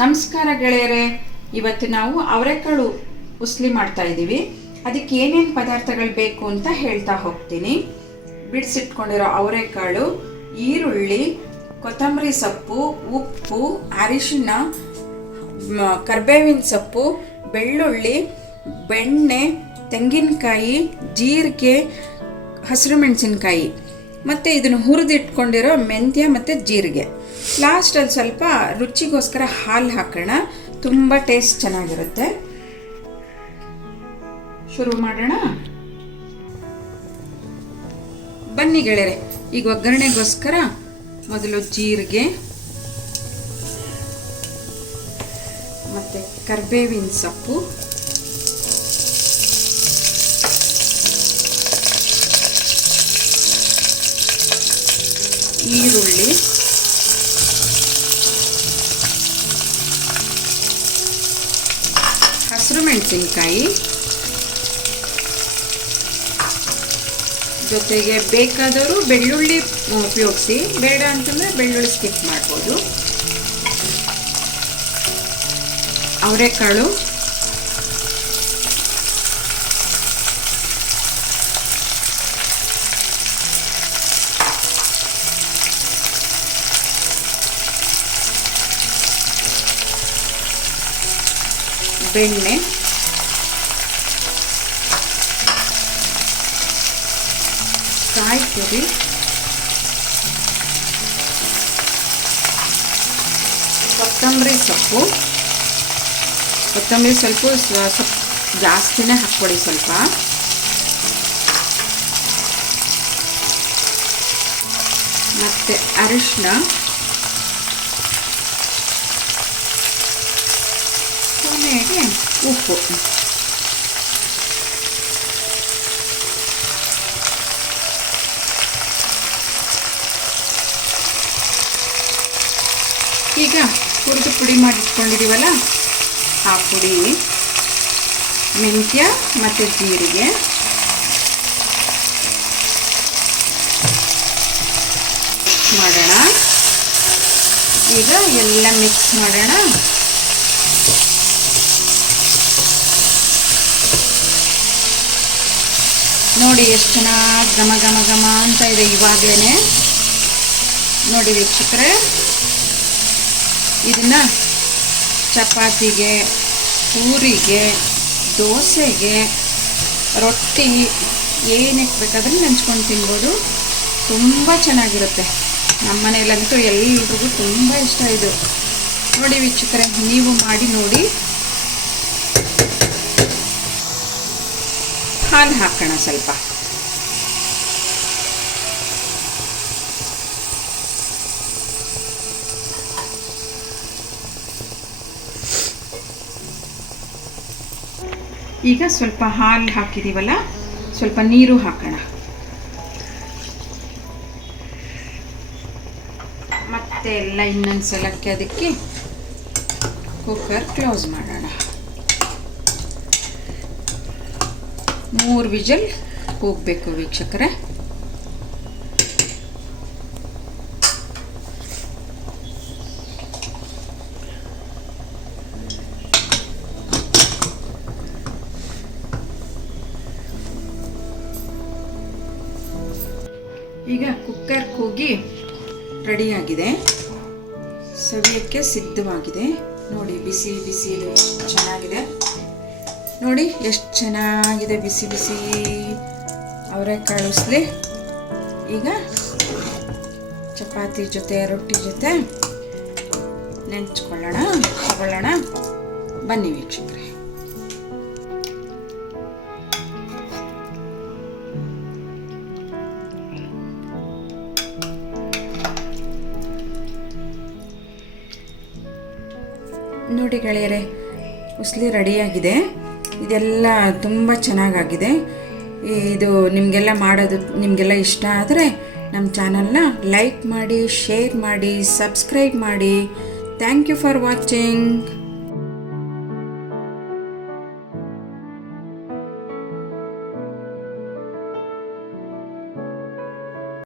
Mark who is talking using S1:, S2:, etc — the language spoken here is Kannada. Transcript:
S1: ನಮಸ್ಕಾರ ಗೆಳೆಯರೇ, ಇವತ್ತು ನಾವು ಅವರೆಕಾಳು ಉಸ್ಲಿ ಮಾಡ್ತಾ ಇದ್ದೀವಿ. ಅದಕ್ಕೆ ಏನೇನು ಪದಾರ್ಥಗಳು ಬೇಕು ಅಂತ ಹೇಳ್ತಾ ಹೋಗ್ತೀನಿ. ಬಿಡಿಸಿಟ್ಕೊಂಡಿರೋ ಅವರೆಕಾಳು, ಈರುಳ್ಳಿ, ಕೊತ್ತಂಬರಿ ಸೊಪ್ಪು, ಉಪ್ಪು, ಅರಿಶಿಣ, ಮ- ಕರ್ಬೇವಿನ ಸೊಪ್ಪು, ಬೆಳ್ಳುಳ್ಳಿ, ಬೆಣ್ಣೆ, ತೆಂಗಿನಕಾಯಿ, ಜೀರಿಗೆ, ಹಸಿರು ಮೆಣಸಿನಕಾಯಿ. ಮತ್ತು ಇದನ್ನು ಹುರಿದಿಟ್ಕೊಂಡಿರೋ ಮೆಂತ್ಯ ಮತ್ತು ಜೀರಿಗೆ. ಲಾಸ್ಟಲ್ಲಿ ಸ್ವಲ್ಪ ರುಚಿಗೋಸ್ಕರ ಹಾಲು ಹಾಕೋಣ. ತುಂಬ ಟೇಸ್ಟ್ ಚೆನ್ನಾಗಿರುತ್ತೆ. ಶುರು ಮಾಡೋಣ. ಬನ್ನಿ ಗೆಳೆಯರೆ, ಈಗ ಒಗ್ಗರಣೆಗೋಸ್ಕರ ಮೊದಲು ಜೀರಿಗೆ, ಮತ್ತು ಕರ್ಬೇವಿನ ಸೊಪ್ಪು, ಈರುಳ್ಳಿ ಹಸಿರು ಮೆಣಸಿನ್ಕಾಯಿ ಜೊತೆಗೆ ಬೇಕಾದವರು ಬೆಳ್ಳುಳ್ಳಿ ಉಪಯೋಗಿಸಿ. ಬೇಡ ಅಂತಂದರೆ ಬೆಳ್ಳುಳ್ಳಿ ಸ್ಕಿಪ್ ಮಾಡ್ಬೋದು. ಅವರೆಕಾಳು. ಬೆಣ್ಣೆ. ಕಾಯಿ ತುರಿ ಕೊತ್ತಂಬರಿ ಸೊಪ್ಪು. ಕೊತ್ತಂಬರಿ ಸೊಪ್ಪು ಸ್ವಲ್ಪ ಜಾಸ್ತಿನೇ ಹಾಕ್ಕೊಡಿ ಸ್ವಲ್ಪ. ಮತ್ತು ಅರಿಶಿನ ಕೊನೆಗೆ ಉಪ್ಪು ಈಗ ಹುರಿದು ಪುಡಿ ಮಾಡಿಟ್ಕೊಂಡಿದ್ದೀವಲ್ಲ? ಆ ಪುಡಿ, ಮೆಂತ್ಯ ಮತ್ತು ಜೀರಿಗೆ. ಮಾಡೋಣ. ಈಗ ಎಲ್ಲ ಮಿಕ್ಸ್ ಮಾಡೋಣ. ನೋಡಿ ಎಷ್ಟು ಚೆನ್ನಾಗಿ ಘಮ ಘಮ ಘಮ ಅಂತ ಇದೆ ಇವಾಗಲೇ ನೋಡಿ ವೀಕ್ಷಕರೇ, ಇದನ್ನ ಚಪಾತಿಗೆ, ಪೂರಿಗೆ, ದೋಸೆಗೆ, ರೊಟ್ಟಿ ಏನಕ್ಕೆ ಬೇಕಾದ್ರೂ ನೆಂಚ್ಕೊಂಡು ತಿನ್ಬೋದು. ತುಂಬ ಚೆನ್ನಾಗಿರುತ್ತೆ. ನಮ್ಮ ಮನೆಯಲ್ಲಂತೂ ಎಲ್ರಿಗೂ ತುಂಬ ಇಷ್ಟ ಇದು. ನೋಡಿ ವೀಕ್ಷಕರೇ, ನೀವು ಮಾಡಿ ನೋಡಿ. ಹಾಲು ಹಾಕೋಣ ಸ್ವಲ್ಪ. ಈಗ ಸ್ವಲ್ಪ ಹಾಲು ಹಾಕಿದೀವಲ್ಲ, ಸ್ವಲ್ಪ ನೀರು ಹಾಕೋಣ. ಮತ್ತೆ ಎಲ್ಲ ಇನ್ನೊಂದು ಸಲಕ್ಕೆ ಅದಕ್ಕೆ ಕುಕ್ಕರ್ ಕ್ಲೋಸ್ ಮಾಡೋಣ. ಮೂರು ವಿಜಲ್ ಹೋಗಬೇಕು ವೀಕ್ಷಕರೇ. ಈಗ ಕುಕ್ಕರ್ ಕೂಗಿ ರೆಡಿಯಾಗಿದೆ ಸವಿಯಕ್ಕೆ ಸಿದ್ಧವಾಗಿದೆ. ನೋಡಿ ಬಿಸಿ ಬಿಸಿ ಚೆನ್ನಾಗಿದೆ. ನೋಡಿ, ಎಷ್ಟು ಚೆನ್ನಾಗಿದೆ, ಬಿಸಿ ಬಿಸಿ ಅವರೆಕಾಳು ಕಳಿಸ್ಲಿ ಈಗ ಚಪಾತಿ ಜೊತೆ, ರೊಟ್ಟಿ ಜೊತೆ ನೆಂಚ್ಕೊಳ್ಳೋಣ ತಗೊಳ್ಳೋಣ. ಬನ್ನಿ ವೀಕ್ಷಕರೇ. ನೋಡಿ ಗೆಳೆಯರೆ, ಉಸ್ಲಿ ರೆಡಿಯಾಗಿದೆ. ಇದೆಲ್ಲ ತುಂಬ ಚೆನ್ನಾಗಾಗಿದೆ. ಇದು ನಿಮಗೆಲ್ಲ ಮಾಡೋದು ನಿಮಗೆಲ್ಲ ಇಷ್ಟ ಆದರೆ ನಮ್ಮ ಚಾನಲ್ನ ಲೈಕ್ ಮಾಡಿ ಶೇರ್ ಮಾಡಿ ಸಬ್ಸ್ಕ್ರೈಬ್ ಮಾಡಿ. Thank you for watching